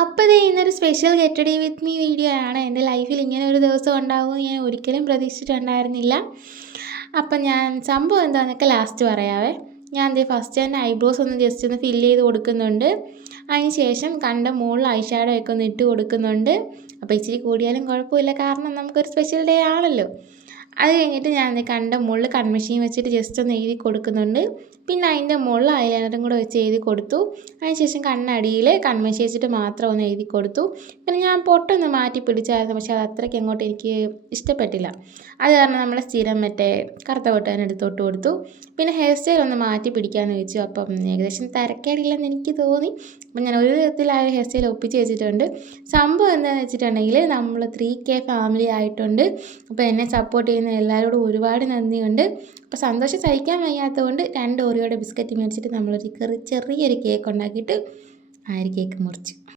അപ്പോൾ ദേ ഇന്നൊരു special get day with me video ആണ്. എൻ്റെ ലൈഫിൽ ഇങ്ങനെ ഒരു ദിവസം ഉണ്ടാവുമെന്ന് ഞാൻ ഒരിക്കലും പ്രതീക്ഷിച്ചിട്ടുണ്ടായിരുന്നില്ല. അപ്പം ഞാൻ സംഭവം എന്താണെന്നൊക്കെ ലാസ്റ്റ് പറയാവേ. ഞാൻ ദേ ഫസ്റ്റ് തന്നെ ഐബ്രോസ് ഒന്ന് ജസ്റ്റ് ഒന്ന് ഫില്ല് ചെയ്ത് കൊടുക്കുന്നുണ്ട്. അതിന് ശേഷം കണ്ട മുകളിൽ ഐ ഷാഡോ ഒക്കെ ഒന്ന് ഇട്ട് കൊടുക്കുന്നുണ്ട്. അപ്പോൾ ഇച്ചിരി കൂടിയാലും കുഴപ്പമില്ല, കാരണം നമുക്കൊരു സ്പെഷ്യൽ ഡേ ആണല്ലോ. അത് കഴിഞ്ഞിട്ട് ഞാൻ കണ്ട മുകളിൽ കൺമഷീൻ വെച്ചിട്ട് ജസ്റ്റ് ഒന്ന് എഴുതി കൊടുക്കുന്നുണ്ട്. പിന്നെ അതിൻ്റെ മുകളിൽ ഐലൈനറും കൂടെ വെച്ച് എഴുതി കൊടുത്തു. അതിനുശേഷം കണ്ണടിയിൽ കൺമഷി വെച്ചിട്ട് മാത്രം ഒന്ന് എഴുതി കൊടുത്തു. പിന്നെ ഞാൻ പൊട്ടൊന്ന് മാറ്റി പിടിച്ചായിരുന്നു, പക്ഷേ അത് അത്രയ്ക്ക് അങ്ങോട്ട് എനിക്ക് ഇഷ്ടപ്പെട്ടില്ല. അത് കാരണം നമ്മൾ സ്ഥിരം മറ്റേ കറുത്ത പൊട്ട് തന്നെ എടുത്തോട്ട് കൊടുത്തു. പിന്നെ ഹെയർ സ്റ്റൈൽ ഒന്ന് മാറ്റി പിടിക്കാമെന്ന് വെച്ചു. അപ്പം ഏകദേശം തരക്കേടില്ലെന്ന് എനിക്ക് തോന്നി. അപ്പം ഞാൻ ഒരു വിധത്തിൽ ആ ഒരു ഹെയർ സ്റ്റൈൽ ഒപ്പിച്ച് വെച്ചിട്ടുണ്ട്. സംഭവം എന്താണെന്ന് വെച്ചിട്ടുണ്ടെങ്കിൽ നമ്മൾ 3K ഫാമിലി ആയിട്ടുണ്ട്. അപ്പോൾ എന്നെ സപ്പോർട്ട് ചെയ്യുന്ന എല്ലാവരോടും ഒരുപാട് നന്ദിയുണ്ട്. അപ്പോൾ സന്തോഷം സഹിക്കാൻ വയ്യാത്തതുകൊണ്ട് 2 ഓറിയോയുടെ ബിസ്ക്കറ്റ് മേടിച്ചിട്ട് നമ്മളൊരു ചെറിയൊരു കേക്ക് ഉണ്ടാക്കിയിട്ട് ആ ഒരു കേക്ക് മുറിച്ചു.